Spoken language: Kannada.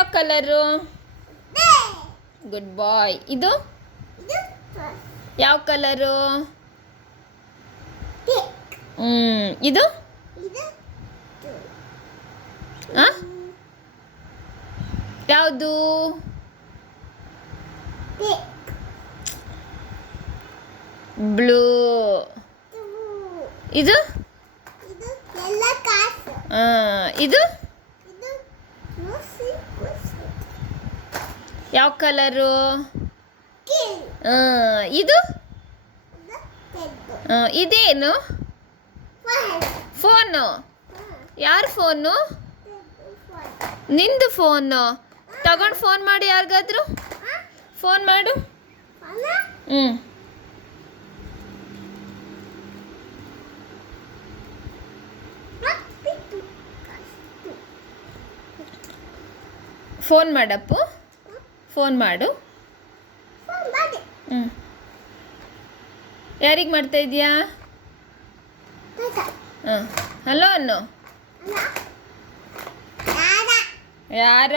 ಯಾವ ಕಲರು? ಗುಡ್ ಬಾಯ್. ಇದು ಯಾವ ಕಲರು? ಇದು ಯಾವುದು? ಬ್ಲೂ. ಇದು ಇದು ಯಾವ ಕಲರು? ಇದು ಇದೇನು? ಫೋನು. ಯಾರ ಫೋನು? ನಿಂದು ಫೋನು. ತಗೊಂಡು ಫೋನ್ ಮಾಡಿ ಯಾರಿಗಾದ್ರು. ಫೋನ್ ಮಾಡು. ಫೋನ್ ಮಾಡಪ್ಪು. ಫೋನ್ ಮಾಡು. ಯಾರಿಗೆ ಮಾಡ್ತಾ ಇದೀಯಾ? ಹಲೋ ಅನ್ನು. ಯಾರ?